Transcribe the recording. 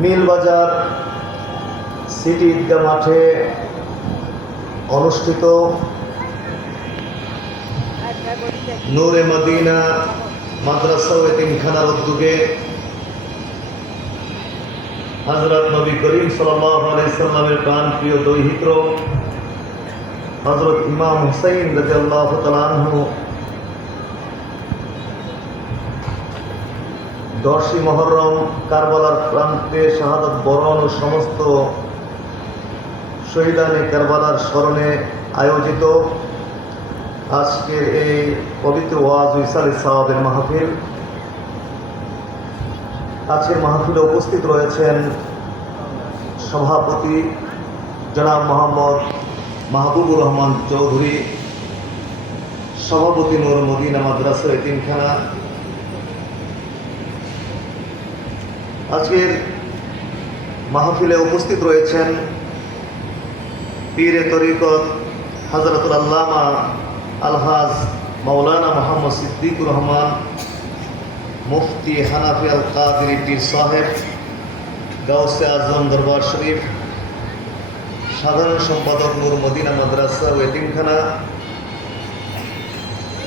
মিলবাজার city ঈদগাহ মাঠে অনুষ্ঠিত নূরে Medina মাদ্রাসা ও এতিমখানার উদ্যোগে হযরত নবী করিম সাল্লাল্লাহু আলাইহি সাল্লামের প্রাণপ্রিয় দৌহিত্র হযরত ইমাম হুসাইন রাদিয়াল্লাহু তাআলা আনহু 10ই মুহররম কারবালার প্রান্তে শাহাদাত বরণ ও সমস্ত শহীদানে কারবালার স্মরণে আয়োজিত আজকের এই পবিত্র ওয়াজ ও ইসালে সাওয়াবের মাহফিল। আজকের মাহফিলে উপস্থিত রয়েছেন সভাপতি জনাব মোহাম্মদ মাহবুবুর রহমান চৌধুরী, সভাপতি নূর মদিনা মাদ্রাসা এতিমখানা। আজকের মাহফিলে উপস্থিত রয়েছেন পীরে তরিকত হযরতুল আল্লামা আলহাজ মাওলানা মোহাম্মদ সিদ্দিকুর রহমান, মুফতি হানাফি আল কাদেরী পীর সাহেব, গাউসে আজম দরবার শরীফ, সাধারণ সম্পাদক নূর মদিনা মাদ্রাসা ও এতিমখানা,